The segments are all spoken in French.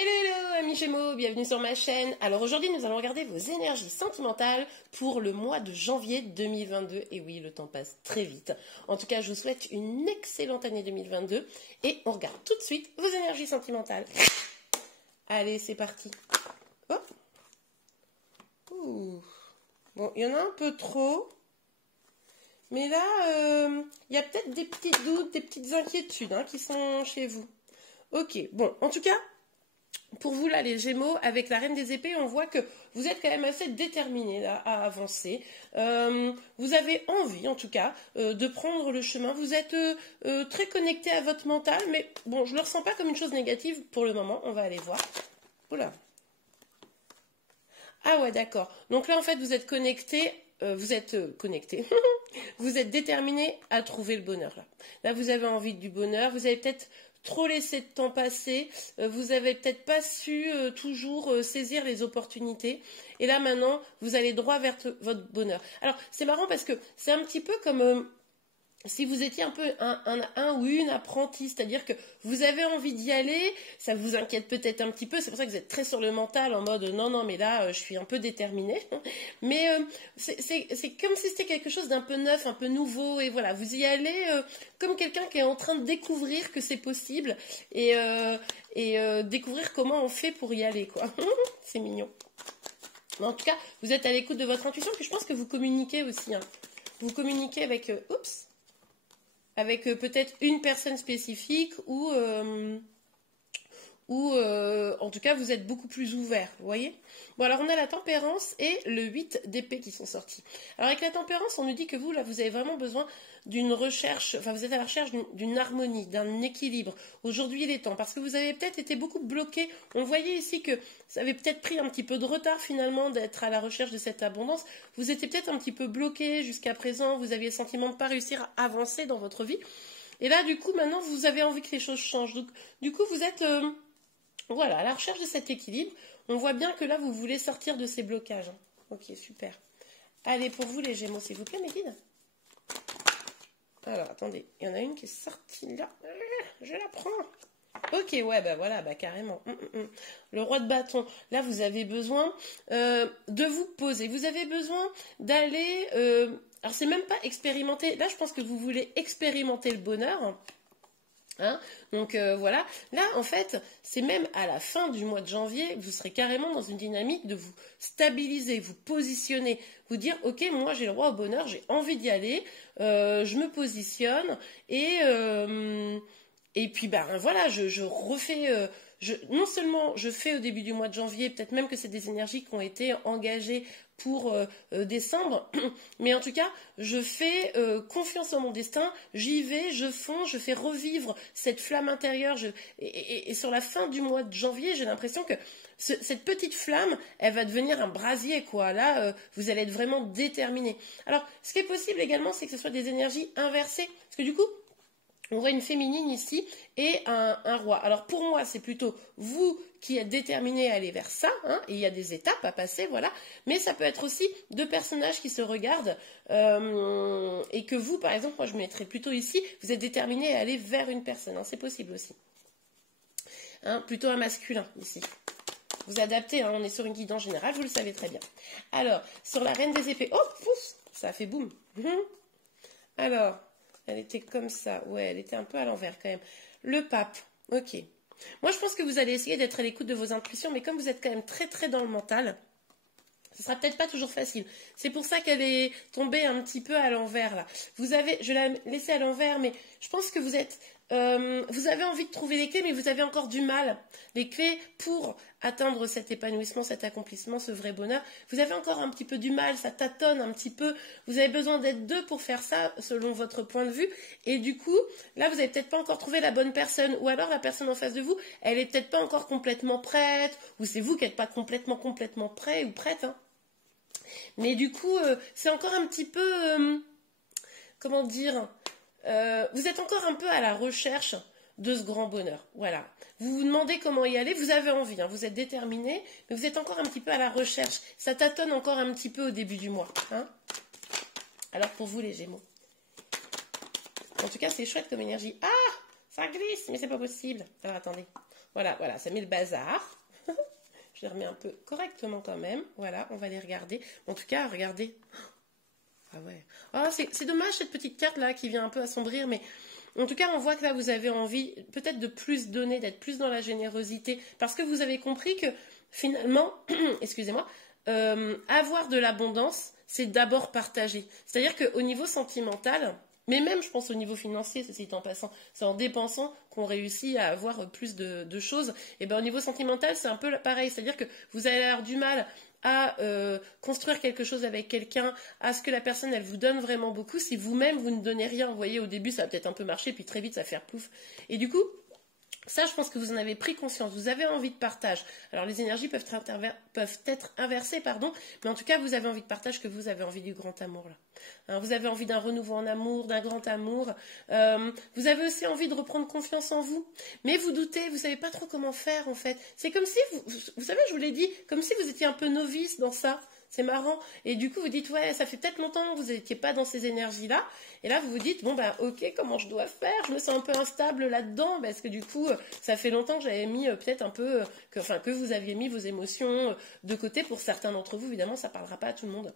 Hello, hello amis Gémeaux, bienvenue sur ma chaîne. Alors aujourd'hui nous allons regarder vos énergies sentimentales pour le mois de janvier 2022. Et oui, le temps passe très vite. En tout cas, je vous souhaite une excellente année 2022 et on regarde tout de suite vos énergies sentimentales. Allez, c'est parti. Oh. Ouh. Bon, il y en a un peu trop. Mais là, il y a peut-être des petits doutes, des petites inquiétudes qui sont chez vous. Ok, bon, en tout cas, pour vous là, les Gémeaux, avec la Reine des Épées, on voit que vous êtes quand même assez déterminés là, à avancer. Vous avez envie, en tout cas, de prendre le chemin. Vous êtes très connecté à votre mental, mais bon, je ne le ressens pas comme une chose négative pour le moment. On va aller voir. Oula. Ah ouais, d'accord. Donc là, en fait, vous êtes connecté. Vous êtes connecté. Vous êtes déterminé à trouver le bonheur là. Là, vous avez envie du bonheur. Vous avez peut-être trop laissé de temps passer. Vous avez peut-être pas su toujours saisir les opportunités. Et là, maintenant, vous allez droit vers votre bonheur. Alors, c'est marrant parce que c'est un petit peu comme si vous étiez un peu un ou une apprentie, c'est-à-dire que vous avez envie d'y aller, ça vous inquiète peut-être un petit peu, c'est pour ça que vous êtes très sur le mental en mode non, mais là, je suis un peu déterminée. Mais c'est comme si c'était quelque chose d'un peu neuf, un peu nouveau, et voilà, vous y allez comme quelqu'un qui est en train de découvrir que c'est possible et découvrir comment on fait pour y aller, quoi. C'est mignon. Mais en tout cas, vous êtes à l'écoute de votre intuition, puis je pense que vous communiquez aussi. Vous communiquez avec... avec peut-être une personne spécifique ou en tout cas vous êtes beaucoup plus ouvert, vous voyez. Bon, alors on a la tempérance et le 8 d'épée qui sont sortis. Alors avec la tempérance, on nous dit que vous, là, vous avez vraiment besoin d'une recherche, enfin vous êtes à la recherche d'une harmonie, d'un équilibre. Aujourd'hui il est temps, parce que vous avez peut-être été beaucoup bloqué. On voyait ici que ça avait peut-être pris un petit peu de retard finalement d'être à la recherche de cette abondance. Vous étiez peut-être un petit peu bloqué jusqu'à présent, vous aviez le sentiment de ne pas réussir à avancer dans votre vie. Et là du coup maintenant vous avez envie que les choses changent. Donc du coup vous êtes voilà, à la recherche de cet équilibre. On voit bien que là vous voulez sortir de ces blocages. Ok, super. Allez, pour vous les Gémeaux, s'il vous plaît mes guides. Alors, attendez, il y en a une qui est sortie là. Je la prends. Ok, ouais, bah voilà, bah carrément. Le roi de bâton. Là, vous avez besoin de vous poser. Vous avez besoin d'aller... alors, c'est même pas expérimenter. Là, je pense que vous voulez expérimenter le bonheur. Donc voilà, là en fait c'est même à la fin du mois de janvier, vous serez carrément dans une dynamique de vous stabiliser, vous positionner, vous dire ok, moi j'ai le droit au bonheur, j'ai envie d'y aller, je me positionne et puis ben voilà, je refais, non seulement je fais au début du mois de janvier, peut-être même que c'est des énergies qui ont été engagées pour décembre, mais en tout cas, je fais confiance en mon destin, j'y vais, je fonce, je fais revivre cette flamme intérieure, et sur la fin du mois de janvier, j'ai l'impression que cette petite flamme, elle va devenir un brasier, quoi. Là, vous allez être vraiment déterminé. Alors, ce qui est possible également, c'est que ce soit des énergies inversées, parce que du coup, on voit une féminine ici et un roi. Alors pour moi, c'est plutôt vous qui êtes déterminé à aller vers ça, et il y a des étapes à passer, voilà. Mais ça peut être aussi deux personnages qui se regardent et que vous, par exemple, moi je me mettrais plutôt ici, vous êtes déterminé à aller vers une personne, c'est possible aussi. Plutôt un masculin ici. Vous adaptez, on est sur une guidance générale, vous le savez très bien. Alors, sur la reine des épées, oh, pouf, ça a fait boum. Alors... elle était comme ça. Ouais, elle était un peu à l'envers quand même. Le pape. Ok. Moi, je pense que vous allez essayer d'être à l'écoute de vos intuitions, mais comme vous êtes quand même très, très dans le mental, ce sera peut-être pas toujours facile. C'est pour ça qu'elle est tombée un petit peu à l'envers, là. Je l'ai laissée à l'envers, mais je pense que vous avez envie de trouver les clés, mais vous avez encore du mal. Les clés pour atteindre cet épanouissement, cet accomplissement, ce vrai bonheur, vous avez encore un petit peu du mal, ça tâtonne un petit peu. Vous avez besoin d'être deux pour faire ça, selon votre point de vue. Et du coup, là, vous n'avez peut-être pas encore trouvé la bonne personne. Ou alors, la personne en face de vous, elle est peut-être pas encore complètement prête. Ou c'est vous qui n'êtes pas complètement prêt ou prête, Mais du coup, c'est encore un petit peu... comment dire, vous êtes encore un peu à la recherche de ce grand bonheur. Voilà. Vous vous demandez comment y aller, vous avez envie, vous êtes déterminé, mais vous êtes encore un petit peu à la recherche. Ça tâtonne encore un petit peu au début du mois. Alors pour vous les Gémeaux. En tout cas, c'est chouette comme énergie. Ah, ça glisse, mais c'est pas possible. Alors attendez. Voilà, voilà, ça met le bazar. Je les remets un peu correctement quand même. Voilà, on va les regarder. En tout cas, regardez. Ah ouais. Oh, c'est dommage cette petite carte là qui vient un peu assombrir, mais en tout cas, on voit que là, vous avez envie peut-être de plus donner, d'être plus dans la générosité, parce que vous avez compris que finalement, excusez-moi, avoir de l'abondance, c'est d'abord partager. C'est-à-dire qu'au niveau sentimental, mais même, je pense, au niveau financier, ceci étant passant, c'est en dépensant qu'on réussit à avoir plus de choses. Et bien, au niveau sentimental, c'est un peu pareil. C'est-à-dire que vous allez avoir du mal à construire quelque chose avec quelqu'un, à ce que la personne, elle vous donne vraiment beaucoup. Si vous-même, vous ne donnez rien, vous voyez, au début, ça va peut-être un peu marcher, puis très vite, ça va faire plouf. Et du coup, ça, je pense que vous en avez pris conscience. Vous avez envie de partage. Alors, les énergies peuvent être inversées, pardon, mais en tout cas, vous avez envie de partage, que vous avez envie du grand amour, là. Hein, vous avez envie d'un renouveau en amour, d'un grand amour. Vous avez aussi envie de reprendre confiance en vous. Mais vous doutez, vous ne savez pas trop comment faire, en fait. C'est comme si, vous savez, je vous l'ai dit, comme si vous étiez un peu novice dans ça. C'est marrant. Et du coup, vous dites, ouais, ça fait peut-être longtemps que vous n'étiez pas dans ces énergies-là. Et là, vous vous dites, bon, bah, ok, comment je dois faire? Je me sens un peu instable là-dedans, parce que du coup, ça fait longtemps que j'avais mis peut-être un peu, que vous aviez mis vos émotions de côté. Pour certains d'entre vous, évidemment, ça ne parlera pas à tout le monde.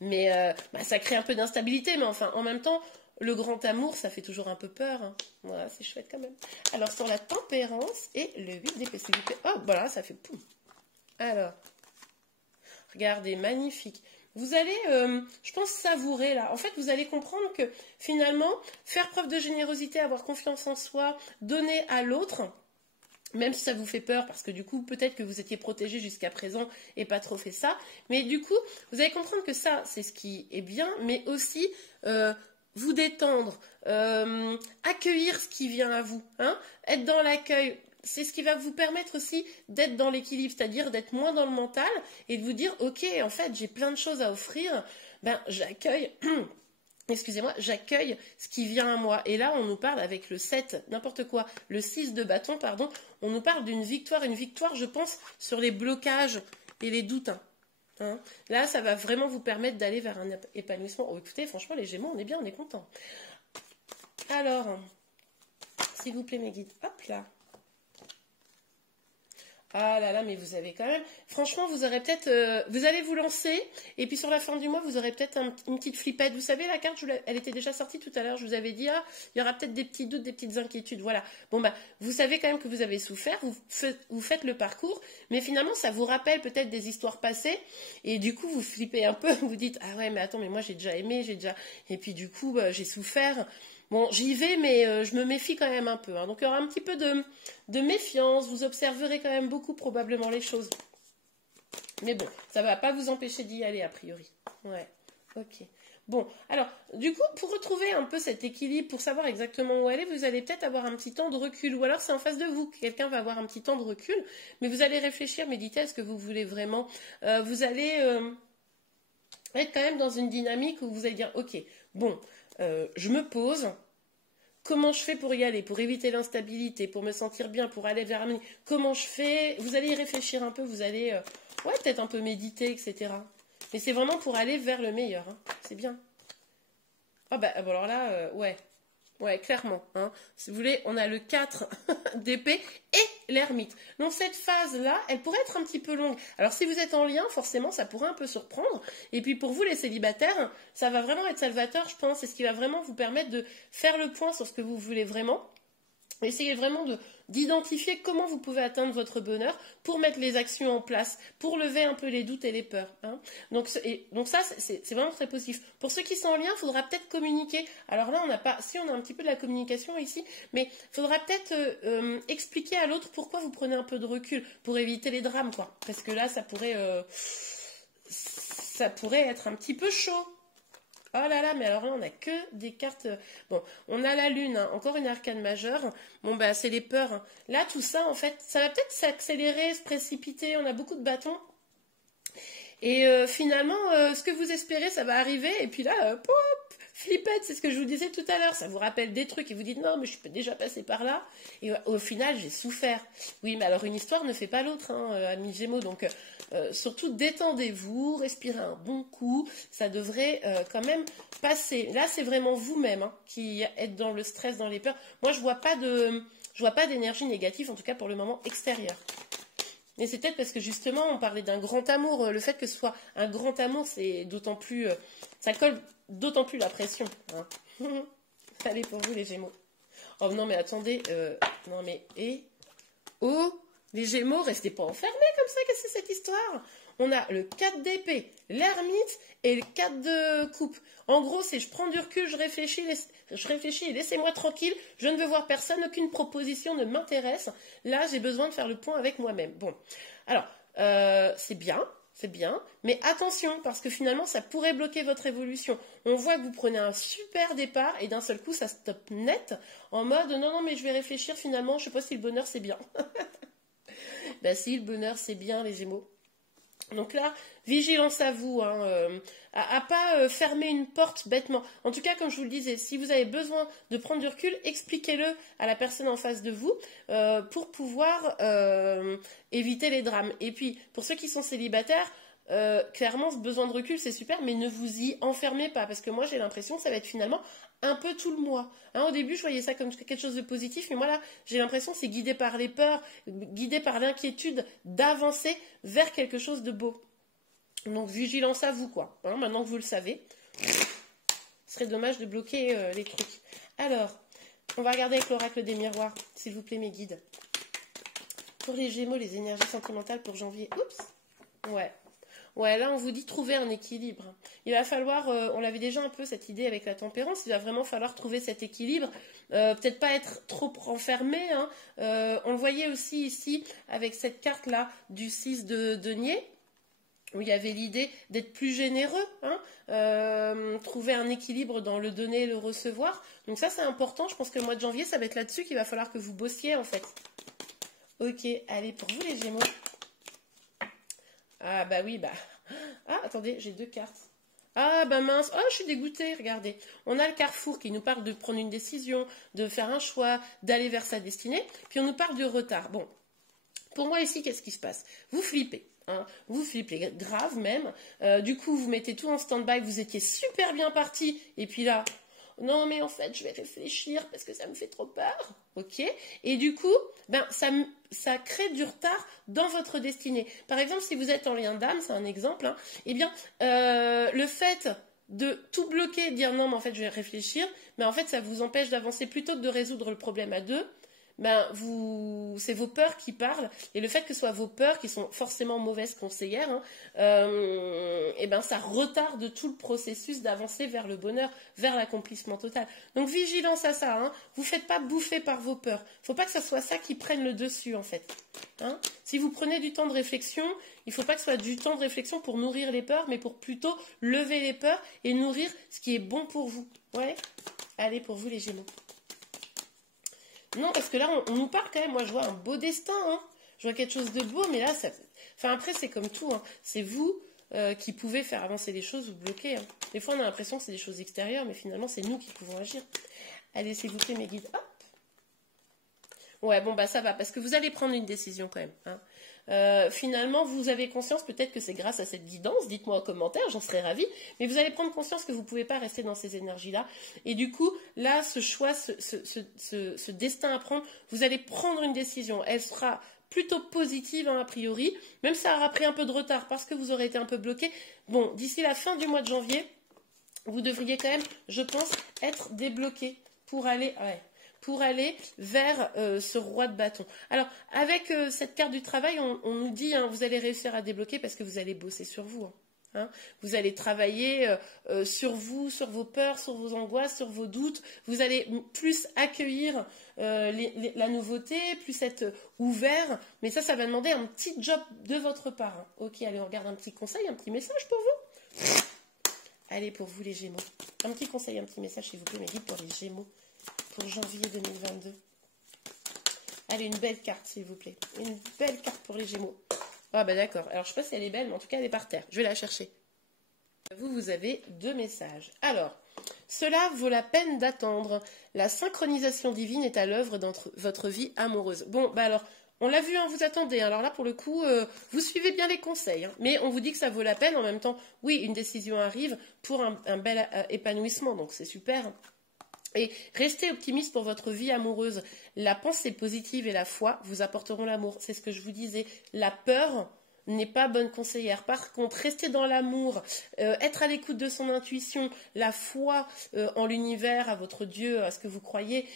Mais ça crée un peu d'instabilité. Mais enfin, en même temps, le grand amour, ça fait toujours un peu peur. Hein. Voilà, c'est chouette quand même. Alors, sur la tempérance et le 8 d'épée, s'il vous plaît. Oh, voilà, ça fait poum. Alors. Regardez, magnifique. Vous allez, je pense, savourer là. En fait, vous allez comprendre que finalement, faire preuve de générosité, avoir confiance en soi, donner à l'autre, même si ça vous fait peur, parce que du coup, peut-être que vous étiez protégé jusqu'à présent et pas trop fait ça. Mais du coup, vous allez comprendre que ça, c'est ce qui est bien, mais aussi vous détendre, accueillir ce qui vient à vous, hein, être dans l'accueil. C'est ce qui va vous permettre aussi d'être dans l'équilibre, c'est-à-dire d'être moins dans le mental et de vous dire, ok, en fait, j'ai plein de choses à offrir, ben j'accueille, excusez-moi, j'accueille ce qui vient à moi. Et là, on nous parle avec le 7, n'importe quoi, le 6 de bâton, pardon, on nous parle d'une victoire, une victoire, je pense, sur les blocages et les doutes. Hein. Là, ça va vraiment vous permettre d'aller vers un épanouissement. Oh, écoutez, franchement, les Gémeaux, on est bien, on est content. Alors, s'il vous plaît, mes guides, hop là. Ah là là, mais vous avez quand même... Franchement, vous aurez peut-être... vous allez vous lancer, et puis sur la fin du mois, vous aurez peut-être une petite flippette. Vous savez, la carte, elle était déjà sortie tout à l'heure, je vous avais dit, ah, il y aura peut-être des petits doutes, des petites inquiétudes, voilà. Bon, bah, vous savez quand même que vous avez souffert, vous faites le parcours, mais finalement, ça vous rappelle peut-être des histoires passées, et du coup, vous flippez un peu, vous dites, ah ouais, mais attends, mais moi, j'ai déjà aimé, Et puis du coup, bah, j'ai souffert... Bon, j'y vais, mais je me méfie quand même un peu. Hein. Donc, il y aura un petit peu de méfiance. Vous observerez quand même beaucoup, probablement, les choses. Mais bon, ça ne va pas vous empêcher d'y aller, a priori. Ouais, ok. Bon, alors, du coup, pour retrouver un peu cet équilibre, pour savoir exactement où aller, vous allez peut-être avoir un petit temps de recul. Ou alors, c'est en face de vous que quelqu'un va avoir un petit temps de recul. Mais vous allez réfléchir, méditer à ce que vous voulez vraiment. Vous allez être quand même dans une dynamique où vous allez dire, ok, bon... je me pose, comment je fais pour y aller, pour éviter l'instabilité, pour me sentir bien, pour aller vers un... Comment je fais? Vous allez y réfléchir un peu, vous allez ouais, peut-être un peu méditer, etc. Mais c'est vraiment pour aller vers le meilleur, hein. C'est bien. Ah bah bon, alors là, ouais. Ouais, clairement. Hein. Si vous voulez, on a le 4 d'épée et l'ermite. Donc cette phase-là, elle pourrait être un petit peu longue. Alors si vous êtes en lien, forcément, ça pourrait un peu surprendre. Et puis pour vous, les célibataires, ça va vraiment être salvateur, je pense. C'est ce qui va vraiment vous permettre de faire le point sur ce que vous voulez vraiment. Essayez vraiment d'identifier comment vous pouvez atteindre votre bonheur pour mettre les actions en place, pour lever un peu les doutes et les peurs. Hein. Donc ça, c'est vraiment très positif. Pour ceux qui sont en lien, il faudra peut-être communiquer. Alors là, on a un petit peu de la communication ici, mais il faudra peut-être expliquer à l'autre pourquoi vous prenez un peu de recul, pour éviter les drames, quoi. Parce que là, ça pourrait être un petit peu chaud. Oh là là, mais alors là, on n'a que des cartes... Bon, on a la lune, hein, encore une arcane majeure. Bon, bah, c'est les peurs. Hein. Là, tout ça, en fait, ça va peut-être s'accélérer, se précipiter. On a beaucoup de bâtons. Et finalement, ce que vous espérez, ça va arriver. Et puis là, pop, flippette, c'est ce que je vous disais tout à l'heure. Ça vous rappelle des trucs et vous dites, non, mais je suis déjà passée par là. Et au final, j'ai souffert. Oui, mais alors une histoire ne fait pas l'autre, hein, amis Gémeaux. Donc, surtout, détendez-vous, respirez un bon coup. Ça devrait quand même passer. Là, c'est vraiment vous-même hein, qui êtes dans le stress, dans les peurs. Moi, je vois pas Je vois pas d'énergie négative, en tout cas pour le moment extérieur. Et c'est peut-être parce que justement, on parlait d'un grand amour. Le fait que ce soit un grand amour, c'est d'autant plus... ça colle d'autant plus la pression. Hein. Allez, pour vous, les Gémeaux. Oh non, mais attendez. Non, mais... Oh, les Gémeaux, restez pas enfermés comme ça. Qu'est-ce que c'est cette histoire? On a le 4 d'épée, l'ermite et le 4 de coupe. En gros, c'est je prends du recul, je réfléchis et laissez-moi tranquille. Je ne veux voir personne, aucune proposition ne m'intéresse. Là, j'ai besoin de faire le point avec moi-même. Bon, alors, c'est bien, mais attention, parce que finalement, ça pourrait bloquer votre évolution. On voit que vous prenez un super départ et d'un seul coup, ça stoppe net en mode non, mais je vais réfléchir finalement, je ne sais pas si le bonheur, c'est bien. Ben si, le bonheur, c'est bien, les Gémeaux. Donc là, vigilance à vous, hein, à pas fermer une porte bêtement. En tout cas, comme je vous le disais, si vous avez besoin de prendre du recul, expliquez-le à la personne en face de vous pour pouvoir éviter les drames. Et puis, pour ceux qui sont célibataires, clairement, ce besoin de recul, c'est super, mais ne vous y enfermez pas, parce que moi, j'ai l'impression que ça va être finalement un peu tout le mois. Hein, au début, je voyais ça comme quelque chose de positif, mais moi là, j'ai l'impression que c'est guidé par les peurs, guidé par l'inquiétude d'avancer vers quelque chose de beau. Donc, vigilance à vous, quoi. Hein, maintenant que vous le savez, ce serait dommage de bloquer les trucs. Alors, on va regarder avec l'oracle des miroirs, s'il vous plaît, mes guides. Pour les Gémeaux, les énergies sentimentales pour janvier. Oups. Ouais, là, on vous dit trouver un équilibre. Il va falloir, on l'avait déjà un peu cette idée avec la tempérance, il va vraiment falloir trouver cet équilibre. Peut-être pas être trop renfermé. Hein. On le voyait aussi ici avec cette carte-là du 6 de denier, où il y avait l'idée d'être plus généreux, hein, trouver un équilibre dans le donner et le recevoir. Donc ça, c'est important. Je pense que le mois de janvier, ça va être là-dessus qu'il va falloir que vous bossiez, en fait. Ok, allez, pour vous, les Gémeaux. Ah bah oui, bah... Ah, attendez, j'ai 2 cartes. Ah bah mince, oh je suis dégoûtée, regardez. On a le carrefour qui nous parle de prendre une décision, de faire un choix, d'aller vers sa destinée. Puis on nous parle du retard. Bon, pour moi ici, qu'est-ce qui se passe? Vous flippez. Hein, vous flippez grave même. Du coup, vous mettez tout en stand-by, vous étiez super bien parti. Et puis là... Non, mais en fait, je vais réfléchir parce que ça me fait trop peur. Ok. Et du coup, ben, ça crée du retard dans votre destinée. Par exemple, si vous êtes en lien d'âme, c'est un exemple, hein, eh bien, le fait de tout bloquer, de dire non, mais en fait, je vais réfléchir, mais en fait, ça vous empêche d'avancer plutôt que de résoudre le problème à deux. Ben, c'est vos peurs qui parlent, et le fait que ce soit vos peurs qui sont forcément mauvaises conseillères, hein, et ben ça retarde tout le processus d'avancer vers le bonheur, vers l'accomplissement total. Donc vigilance à ça, hein. Vous faites pas bouffer par vos peurs. Faut pas que ce soit ça qui prenne le dessus en fait. Hein. Si vous prenez du temps de réflexion, il faut pas que ce soit du temps de réflexion pour nourrir les peurs, mais pour plutôt lever les peurs et nourrir ce qui est bon pour vous. Ouais. Allez, pour vous les Gémeaux. Non, parce que là, on nous parle quand même. Moi, je vois un beau destin. Hein. Je vois quelque chose de beau, mais là, ça... Enfin, après, c'est comme tout. Hein. C'est vous qui pouvez faire avancer les choses ou bloquer. Hein. Des fois, on a l'impression que c'est des choses extérieures, mais finalement, c'est nous qui pouvons agir. Allez, s'il vous plaît, mes guides. Hop. Ouais, bon, bah ça va, parce que vous allez prendre une décision quand même. Hein. Finalement, vous avez conscience, peut-être que c'est grâce à cette guidance, dites-moi en commentaire, j'en serais ravie, mais vous allez prendre conscience que vous ne pouvez pas rester dans ces énergies-là. Et du coup, là, ce choix, ce destin à prendre, vous allez prendre une décision. Elle sera plutôt positive, hein, a priori, même ça aura pris un peu de retard parce que vous aurez été un peu bloqué. Bon, d'ici la fin du mois de janvier, vous devriez quand même, je pense, être débloqué pour aller... Ouais, pour aller vers ce roi de bâton. Alors, avec cette carte du travail, on nous dit, hein, vous allez réussir à débloquer parce que vous allez bosser sur vous. Hein. Vous allez travailler sur vous, sur vos peurs, sur vos angoisses, sur vos doutes. Vous allez plus accueillir la nouveauté, plus être ouvert. Mais ça va demander un petit job de votre part. Hein. Ok, allez, on regarde un petit conseil, un petit message pour vous. Allez, pour vous les Gémeaux. Un petit conseil, un petit message, s'il vous plaît, mes guides, pour les Gémeaux. Pour janvier 2022. Allez, une belle carte, s'il vous plaît. Une belle carte pour les Gémeaux. Ah bah d'accord. Alors, je ne sais pas si elle est belle, mais en tout cas, elle est par terre. Je vais la chercher. Vous avez 2 messages. Alors, cela vaut la peine d'attendre. La synchronisation divine est à l'œuvre dans votre vie amoureuse. Bon, bah alors, on l'a vu, hein, vous attendez. Alors là, pour le coup, vous suivez bien les conseils. Hein, mais on vous dit que ça vaut la peine. En même temps, oui, une décision arrive pour un bel épanouissement. Donc, c'est super. Et restez optimiste pour votre vie amoureuse. La pensée positive et la foi vous apporteront l'amour. C'est ce que je vous disais. La peur n'est pas bonne conseillère. Par contre, rester dans l'amour, être à l'écoute de son intuition, la foi en l'univers, à votre Dieu, à ce que vous croyez,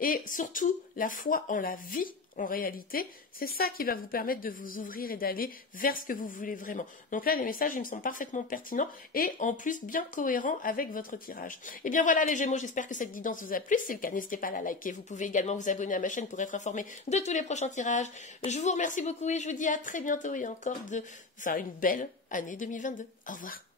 et surtout la foi en la vie. En réalité, c'est ça qui va vous permettre de vous ouvrir et d'aller vers ce que vous voulez vraiment. Donc là, les messages, ils me semblent parfaitement pertinents et en plus bien cohérents avec votre tirage. Et bien voilà les Gémeaux, j'espère que cette guidance vous a plu. Si c'est le cas, n'hésitez pas à la liker. Vous pouvez également vous abonner à ma chaîne pour être informé de tous les prochains tirages. Je vous remercie beaucoup et je vous dis à très bientôt et encore une belle année 2022. Au revoir.